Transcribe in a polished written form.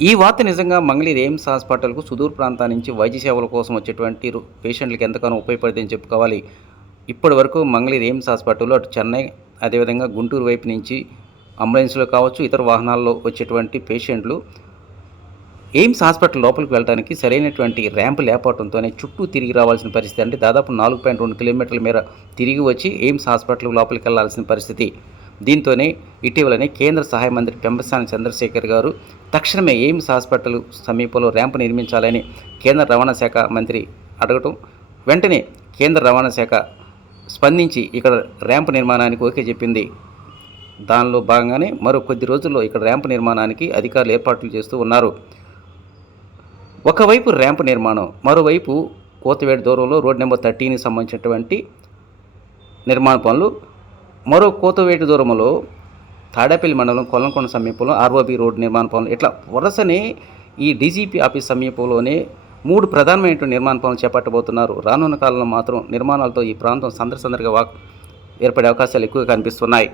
ఈ వార్త నిజంగా మంగళగిరి ఎయిమ్స్ హాస్పిటల్‌కు సుదూర ప్రాంతాల నుంచి వైద్య సేవల కోసం వచ్చేటువంటి పేషెంట్‌లకి ఎంతగానో ఉపయోగపడిందని చెప్పుకోవాలి. ఇప్పటివరకు మంగళగిరి ఎయిమ్స్ హాస్పిటల్‌లో అటు చెన్నై, అదేవిధంగా గుంటూరు వైపు నుంచి అంబులెన్స్‌లో కావచ్చు, ఇతర వాహనాల్లో వచ్చేటువంటి పేషెంట్‌లు ఎయిమ్స్ హాస్పిటల్ లోపలికి వెళ్ళడానికి సరైనటువంటి ర్యాంప్ లేకపోవడంతోనే చుట్టూ తిరిగి రావాల్సిన పరిస్థితి. అంటే దాదాపు 4.2 కిలోమీటర్ల మేర తిరిగి వచ్చి ఎయిమ్స్ హాస్పిటల్ లోపలికి వెళ్లాల్సిన పరిస్థితి. దీంతోనే ఇటీవలనే కేంద్ర సహాయ మంత్రి పెంబసాని చంద్రశేఖర్ గారు తక్షణమే ఎయిమ్స్ హాస్పిటల్ సమీపంలో ర్యాంప్ నిర్మించాలని కేంద్ర రవాణా శాఖ మంత్రి అడగటం, వెంటనే కేంద్ర రవాణా శాఖ స్పందించి ఇక్కడ ర్యాంప్ నిర్మాణానికి ఓకే చెప్పింది. దానిలో భాగంగానే మరో కొద్ది రోజుల్లో ఇక్కడ ర్యాంప్ నిర్మాణానికి అధికారులు ఏర్పాట్లు చేస్తూ ఉన్నారు. ఒకవైపు ర్యాంప్ నిర్మాణం, మరోవైపు కోతవేడు దూరంలో రోడ్ నెంబర్ 13కి సంబంధించినటువంటి నిర్మాణ పనులు, మరో కోతవేటు దూరంలో తాడేపల్లి మండలం కొల్లంకొండ సమీపంలో ఆర్ఓబి రోడ్ నిర్మాణ పనులు, ఇట్లా వరుసనే ఈ డీజీపీ ఆఫీస్ సమీపంలోనే 3 ప్రధానమైనటువంటి నిర్మాణ పనులు చేపట్టబోతున్నారు. రానున్న కాలంలో మాత్రం నిర్మాణాలతో ఈ ప్రాంతం సందర్గా ఏర్పడే అవకాశాలు ఎక్కువగా కనిపిస్తున్నాయి.